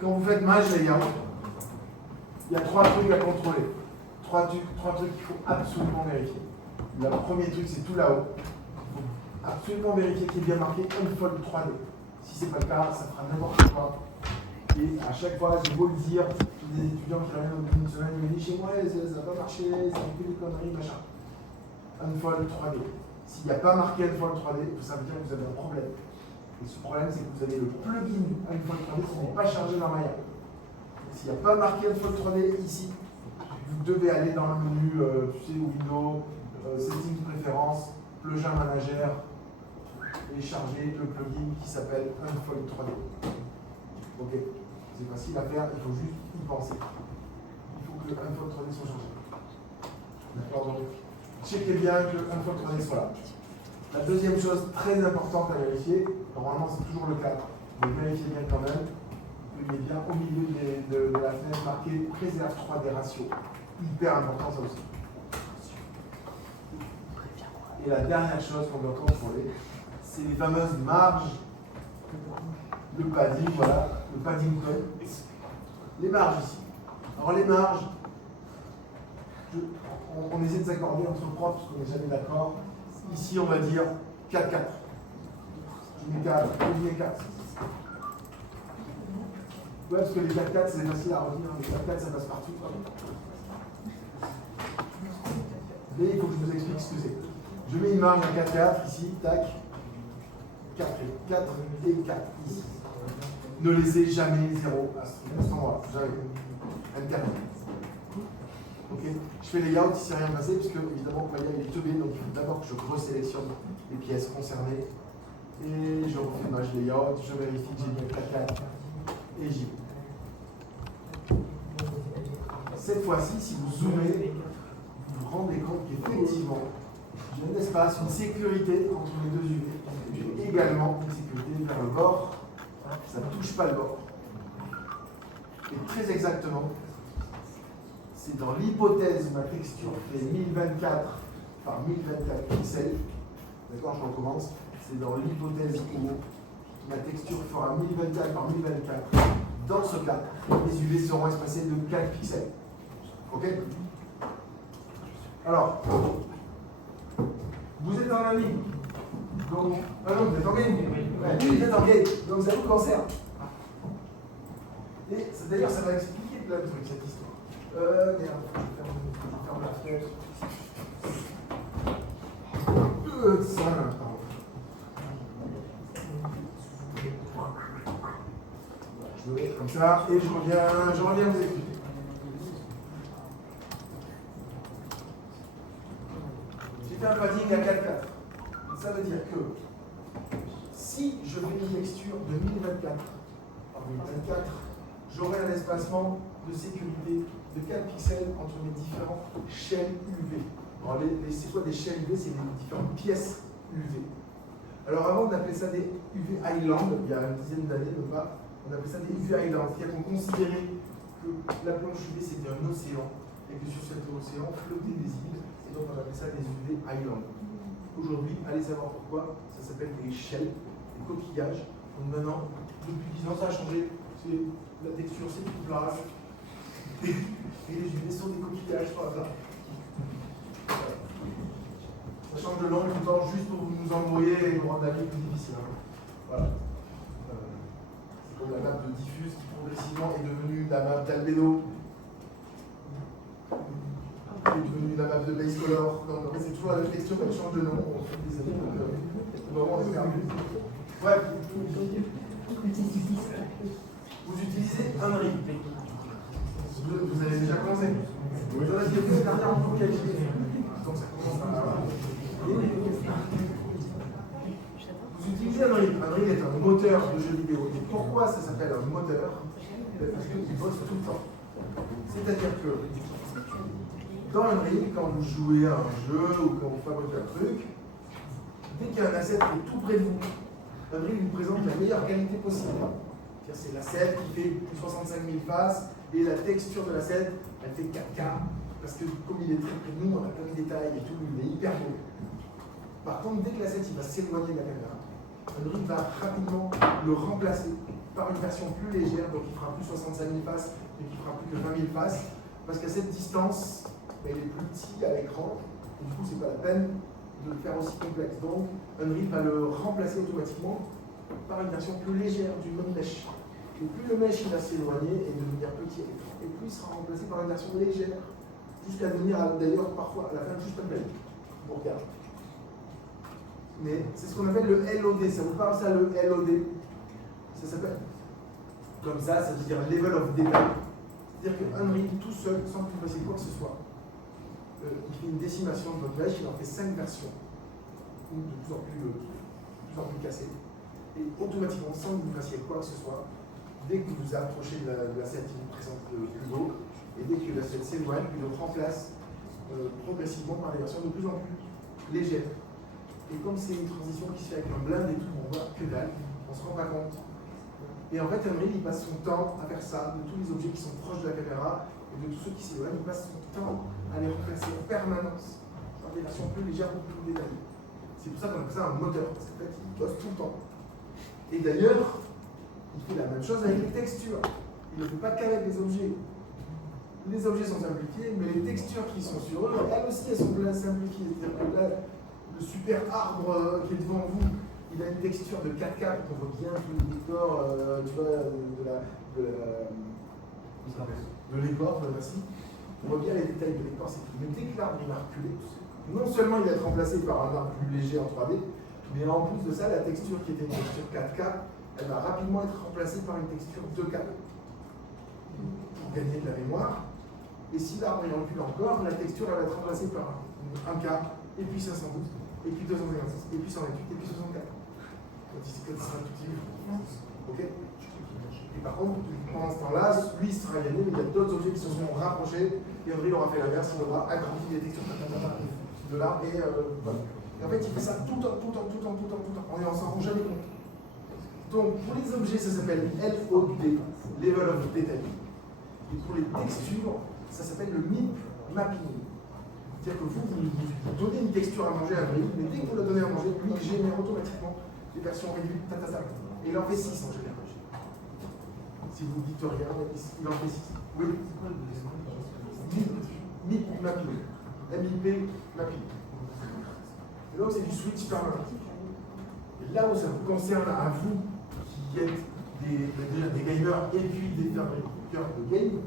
Quand vous faites Maj Layout, il y a 3 trucs à contrôler. 3 trucs qu'il faut absolument vérifier. Le premier truc, c'est tout là-haut. Il faut absolument vérifier qu'il est bien marqué Unfold 3D. Si ce n'est pas le cas, ça fera n'importe quoi. Et à chaque fois, j'ai beau le dire, j'ai des étudiants qui reviennent au bout d'une semaine, ils me disent chez moi, ça n'a pas marché, ça a fait des conneries, machin. Unfold 3D. S'il n'y a pas marqué Unfold 3D, ça veut dire que vous avez un problème. Et ce problème, c'est que vous avez le plugin Unfold 3D qui n'est pas chargé dans Maya. S'il n'y a pas marqué Unfold 3D ici, vous devez aller dans le menu, tu sais, Windows, Settings Préférences, Plugin Manager, et charger le plugin qui s'appelle Unfold 3D. Ok, c'est facile à faire, il faut juste y penser. Il faut que Unfold 3D soit chargé. D'accord, donc checkez bien que Unfold 3D soit là. La deuxième chose très importante à vérifier, normalement c'est toujours le cas, mais vérifiez bien quand même, qu'il est bien au milieu de la fenêtre marqué préserve 3D ratio. Hyper important ça aussi. Et la dernière chose qu'on doit contrôler, c'est les fameuses marges, le padding, voilà, le padding code. Les marges ici. Alors les marges, on essaie de s'accorder entre profs parce qu'on n'est jamais d'accord. Ici, on va dire 4-4. Je mets 4, je mets 4. Ouais, parce que les 4-4, c'est facile à retenir. Les 4-4, ça passe partout. Mais il faut que je vous explique ce que c'est. Je mets une marge à 4-4 ici, tac. 4 et 4 ici. Ne laissez jamais 0 à ce moment-là. Jamais. M4. Ok, je fais layout, il ne s'est rien passé, puisque évidemment Maya il est teubé, donc il faut d'abord que je resélectionne les pièces concernées. Et je refais Maj Layout, je vérifie que j'ai bien 4 et j'y vais. Cette fois-ci, si vous zoomez, vous vous rendez compte qu'effectivement, j'ai un espace, une sécurité entre les deux UV. J'ai également une sécurité vers le bord, ça ne touche pas le bord. Et très exactement, c'est dans l'hypothèse où ma texture fait 1024 par 1024 pixels. D'accord, je recommence. C'est dans l'hypothèse où ma texture fera 1024 par 1024. Dans ce cas, les UV seront espacés de 4 pixels. Ok? Alors, vous êtes dans la ligne. Donc, ah non, vous êtes en game. Ouais, vous êtes en game. Donc, ça vous concerne. Et d'ailleurs, ça va expliquer plein de trucs, cette histoire. Merde, je ferme la fenêtre. Ça, pardon. Je vais comme ça, et je reviens vous expliquer. J'ai fait un padding à 4-4. Ça veut dire que si je fais une texture de 1024 par 1024, j'aurai un espacement de sécurité de 4 pixels entre mes différentes chaînes UV. Alors, c'est quoi des chaînes UV? C'est les différentes pièces UV. Alors, avant d'appeler ça des UV Island, il y a une dizaine d'années, on appelait ça des UV Island. C'est-à-dire qu'on considérait que la planche UV c'était un océan et que sur cet océan flottaient des îles, et donc on appelait ça des UV Island. Aujourd'hui, allez savoir pourquoi, ça s'appelle des shells, des coquillages. Donc maintenant, depuis 10 ans, ça a changé. La texture, c'est du plage. Et les UV sont des coquillages par hasard. Ça change de langue tout le temps juste pour nous embrouiller et nous rendre la vie plus difficile. Voilà. C'est comme la map de diffuse qui progressivement est devenue la map d'Albedo, qui est devenue la map de base color. Donc c'est toujours la même texture, elle change de nom. On fait des années, donc vraiment on est perdu. Ouais. Vous utilisez Unreal. Vous avez déjà commencé. Vous en avez fait dernière en donc ça commence à... Vous utilisez Unreal. Unreal est un moteur de jeux vidéo. Et pourquoi ça s'appelle un moteur? Parce qu'il bosse tout le temps. C'est-à-dire que dans Unreal, quand vous jouez à un jeu ou quand vous fabriquez un truc, dès qu'il y a un asset qui est tout près de vous, Unreal vous présente la meilleure qualité possible. C'est l'asset qui fait 65 000 faces et la texture de l'asset, elle fait 4K parce que comme il est très près de nous, on a plein de détails et tout, il est hyper beau. Par contre, dès que l'asset va s'éloigner de la caméra, Unreal va rapidement le remplacer par une version plus légère, donc qui fera plus 65 000 faces, mais qui fera plus que 20 000 faces, parce qu'à cette distance, elle est plus petite à l'écran, et du coup, c'est pas la peine de le faire aussi complexe. Donc, Unreal va le remplacer automatiquement par une version plus légère du même mesh. Et plus le mesh il va s'éloigner et devenir petit à l'écran, et plus il sera remplacé par une version légère, jusqu'à devenir d'ailleurs parfois à la fin juste un blend. Bon, regarde. Mais c'est ce qu'on appelle le LOD. Ça vous parle ça, le LOD? Ça s'appelle comme ça veut dire Level of Detail. C'est-à-dire que Unreal tout seul, sans que vous fassiez quoi que ce soit, il fait une décimation de votre mesh, il en fait 5 versions, de plus en plus cassées. Et automatiquement, sans que vous fassiez quoi que ce soit, dès que vous vous approchez de l'asset qui vous présente plus haut, et dès que l'asset s'éloigne, il le remplace progressivement par des versions de plus en plus légères. Et comme c'est une transition qui se fait avec un blind et tout, on voit que dalle, on ne se rend pas compte. Et en fait, Unreal, il passe son temps à faire ça, de tous les objets qui sont proches de la caméra, et de tous ceux qui s'éloignent, il passe son temps à les remplacer en permanence par des versions plus légères, beaucoup plus détaillées. C'est pour ça qu'on appelle ça un moteur, parce qu'en fait, il bosse tout le temps. Et d'ailleurs, il fait la même chose avec les textures. Il ne fait pas qu'avec les objets. Les objets sont simplifiés, mais les textures qui sont sur eux, elles aussi, elles sont simplifiées. C'est-à-dire que là, le super arbre qui est devant vous, il a une texture de 4K, on voit bien tout le décor, tu vois, de l'écor, merci. On voit bien les détails de l'écor, c'est tout. Mais dès que l'arbre est reculé, non seulement il va être remplacé par un arbre plus léger en 3D, mais en plus de ça, la texture qui était une texture 4K, elle va rapidement être remplacée par une texture 2K pour gagner de la mémoire. Et si l'arbre est recule encore, la texture elle va être remplacée par un 1K, et puis 512, et puis 256, et puis 128, et puis 64. Quand il sera tout petit. Ok. Et par contre, pendant ce temps-là, lui il sera gagné, mais il y a d'autres objets qui se sont rapprochés, et Unreal aura fait l'inverse, il aura agrandi les textures de là, et voilà. Et en fait, il fait ça tout le temps, on s'en rend jamais compte. Donc, pour les objets, ça s'appelle LOD, Level of Detail. Et pour les textures, ça s'appelle le MIP Mapping. C'est-à-dire que vous donnez une texture à manger à Unreal, mais dès que vous la donnez à manger, lui, il génère automatiquement des versions réduites, et il en fait 6 en général. Si vous dites rien, il en fait 6. Oui. MIP Mapping. MIP Mapping. Et donc, c'est du switch permanent. Et là où ça vous concerne à vous, qui êtes des gamers et puis des fabricants de game,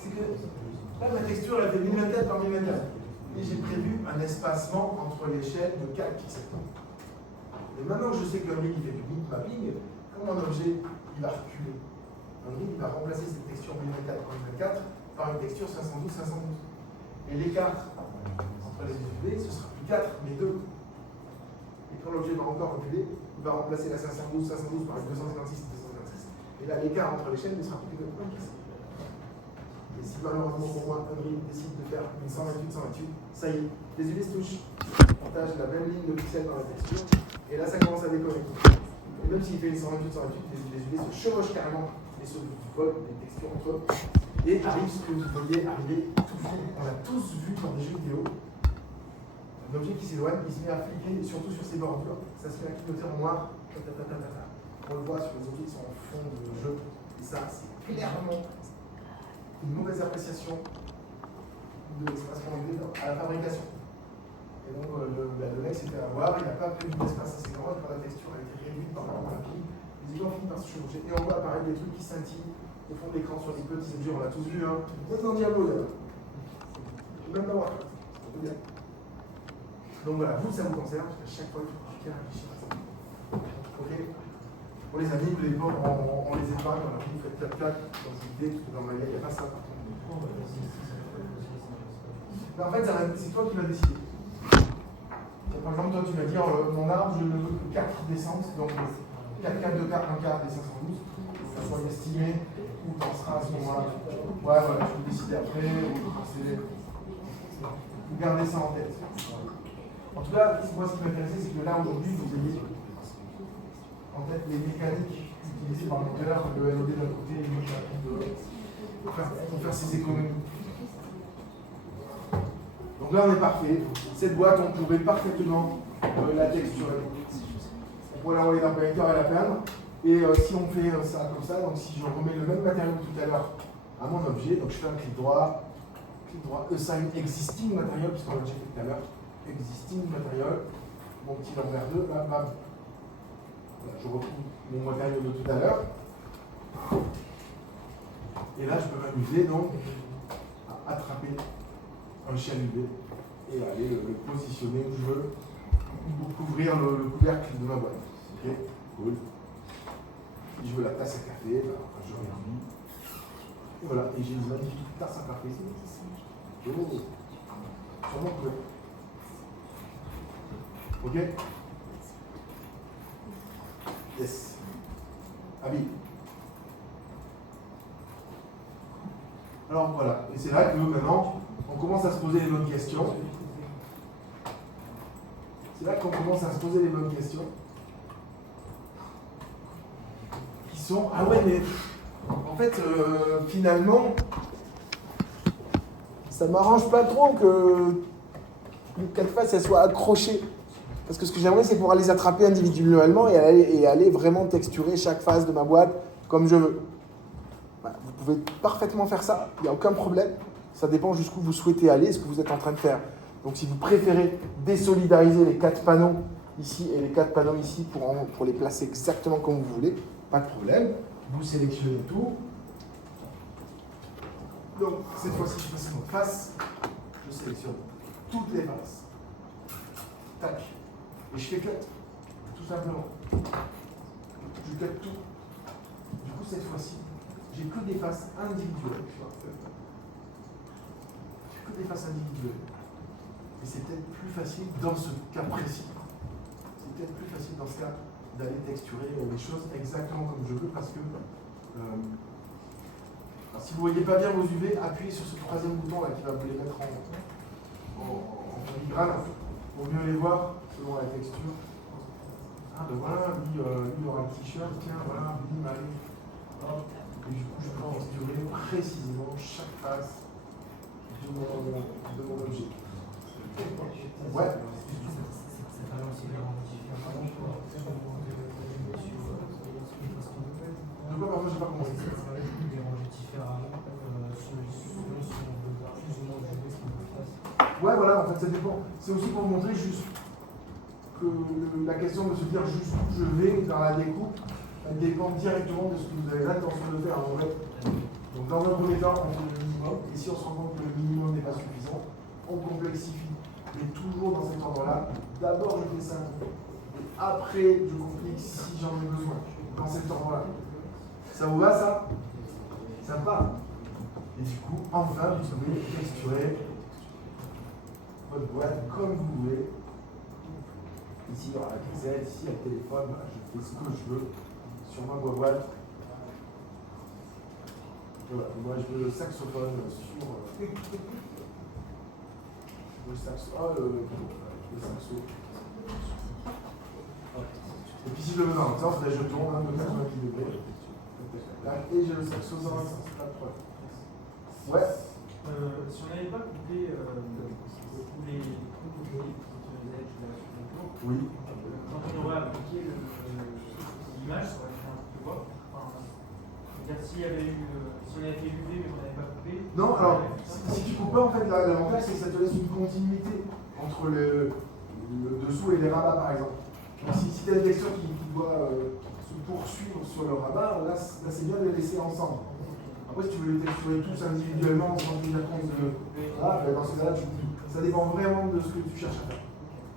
c'est que là, ma texture, elle fait 1024 par 1024. Et j'ai prévu un espacement entre les chaînes de 4 pixels. Et maintenant que je sais que Unreal fait du MIP mapping, comme un objet, il va reculer. Unreal, il va remplacer cette texture 1024 par 1024 par une texture 512-512. Et l'écart entre les UV, ce sera plus 4, mais 2. Et quand l'objet va encore reculer, il va remplacer la 512 par la 256. Et là, l'écart entre les chaînes ne sera plus que 1. Et si malheureusement pour moi, Unreal décide de faire une 128, ça y est, les UV se touchent. On partage la même ligne de pixels dans la texture. Et là, ça commence à déconner. Et même s'il fait une 128, les UV se chevauchent carrément et se volent des textures entre eux. Et arrive ce que vous voyez arriver tout vite. On l'a tous vu dans des jeux vidéo. Un objet qui s'éloigne, il se met à fliquer, surtout sur ses bordures. Ça se met à clignoter en noir. On le voit sur les objets qui sont en fond de jeu. Et ça, c'est clairement une mauvaise appréciation de l'espace qu'on a à la fabrication. Et donc, le mec s'est fait avoir, il n'a pas pris d'espace assez grand, quand la texture a été réduite par la rapide. Les gens finissent par se chevaucher. Et on voit apparaître des trucs qui scintillent au fond de l'écran sur les petits objets, on l'a tous vu, hein. Même dans Diablo d'ailleurs. Même dans Warcraft. Donc voilà, vous ça vous concerne, parce qu'à chaque fois il faut bien réfléchir à ça. Ok. Pour les amis, les pauvres, on les épargne, on a dit, vous faites 4-4 dans une idée, parce que dans ma vie, il n'y a pas ça par contre. Mais en fait, c'est toi qui l'as décidé. Par exemple, toi tu m'as dit, mon arbre, je ne veux que 4 descentes, donc 4 4 2 4 1 quart des 512, ça soit estimé où tu en seras à ce moment-là. Ouais, voilà, tu peux décider après, ou vous gardez ça en tête. En tout cas, moi ce qui m'intéressait, c'est que là aujourd'hui, vous ayez en tête les mécaniques utilisées par le moteur, le LOD d'un côté et le moteur de l'autre, pour faire ces économies. Donc là on est parfait. Cette boîte, on pourrait parfaitement la texturer. On pourrait l'envoyer dans le connecteur et la peindre. Et si on fait ça comme ça, donc si je remets le même matériau que tout à l'heure à mon objet, donc je fais un clic droit, assign existing material, puisqu'on l'a déjà fait tout à l'heure, existing material, mon petit envers 2, là, bam. Voilà, je retrouve mon matériau de tout à l'heure. Et là, je peux m'amuser donc à attraper un chien UV et aller le positionner où je veux pour couvrir le couvercle de ma boîte. Ok, cool. Si je veux la tasse à café, ben, je réduis. Et voilà, et j'ai une magnifique tasse à café. Oh, sur mon couvercle. Ok? Yes. Abi. Alors voilà, et c'est là que maintenant, on commence à se poser les bonnes questions. C'est là qu'on commence à se poser les bonnes questions. Qui sont, ah ouais, mais en fait, finalement, ça m'arrange pas trop que une quatre faces, elle soit accrochée. Parce que ce que j'aimerais, c'est pouvoir les attraper individuellement et aller vraiment texturer chaque face de ma boîte comme je veux. Bah, vous pouvez parfaitement faire ça, il n'y a aucun problème. Ça dépend jusqu'où vous souhaitez aller, ce que vous êtes en train de faire. Donc si vous préférez désolidariser les 4 panneaux ici et les 4 panneaux ici pour les placer exactement comme vous voulez, pas de problème. Vous sélectionnez tout. Donc cette fois-ci, je passe en face, je sélectionne toutes les faces. Tac. Et je fais cut, tout simplement. Je cut tout. Du coup, cette fois-ci, j'ai que des faces individuelles. Que des faces individuelles. Et c'est peut-être plus facile dans ce cas précis. C'est peut-être plus facile dans ce cas d'aller texturer les choses exactement comme je veux parce que si vous ne voyez pas bien vos UV, appuyez sur ce troisième bouton là qui va vous les mettre en filigrane pour mieux les voir selon la texture. Ah ben voilà, lui il aura un t-shirt, tiens, voilà, lui m'arrive. Et du coup, je peux texturer précisément chaque face de mon objet. Ouais. De quoi, pardon, j'ai pas compris. Ouais, voilà, en fait, ça dépend. C'est aussi pour montrer juste que la question de se dire jusqu'où je vais dans la découpe, elle dépend directement de ce que vous avez l'intention de faire en fait. Donc, dans un premier temps, on fait le minimum, et si on se rend compte que le minimum n'est pas suffisant, on complexifie. Mais toujours dans cet ordre-là, d'abord je fais ça, et après je complique si j'en ai besoin, dans cet ordre-là. Ça vous va ça? Sympa. Et du coup, enfin, vous pouvez texturer votre boîte comme vous voulez. Ici, il y aura la cassette, ici, il y a le téléphone, voilà, je fais ce que je veux sur ma boîte. Voilà, moi je veux le saxophone sur. Le saxo. Le saxo. Et puis si je le veux dans l'autre sens, je tourne de 90 degrés. Et j'ai le saxo dans l'autre sens. Pas de problème. Ouais. Si on n'avait pas coupé tous les oui. Quand on aurait appliqué l'image, ça aurait fait un peu quoi. Si on avait fait l'UV mais qu'on n'avait pas coupé. Non, alors, si tu coupes pas, en fait, l'avantage c'est que ça te laisse une continuité entre le dessous et les rabats, par exemple. Donc, si tu as une texture qui doit se poursuivre sur le rabat, là c'est bien de les laisser ensemble. Après, si tu veux les texturer tous individuellement sans tenir compte de. Voilà, dans ce cas-là, ça dépend vraiment de ce que tu cherches à faire.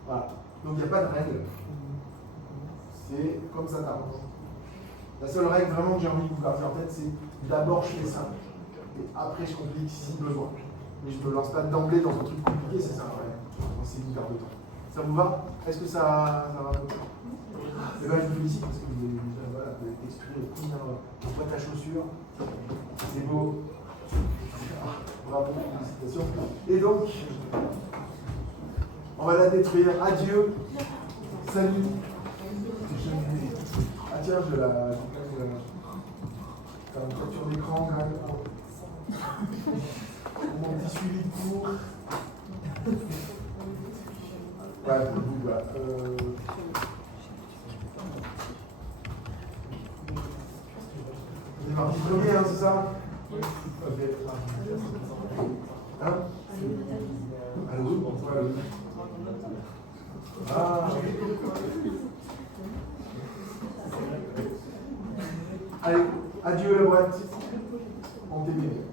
Voilà. Donc, il n'y a pas de règle. C'est comme ça t'arrange. La seule règle vraiment que j'ai envie de vous garder en tête, c'est d'abord je fais ça. Et après, je complique si besoin. Mais je ne me lance pas d'emblée dans un truc compliqué, c'est ça, ouais. C'est une perte de temps. Ça vous va? Est-ce que ça va? Eh bien, je vous félicite parce que vous avez déjà texturé le première boîte à chaussures. C'est beau. Bravo, félicitations. Et donc, on va la détruire. Adieu. Salut. Ah tiens, je la faire une capture d'écran quand même. Mon petit suivi de cours. Ouais, pour le bout, voilà. C'est mardi premier, hein, c'est ça? Hein? Allô? Pourquoi allô? Ah. Allez, adieu la boîte. On t'aime.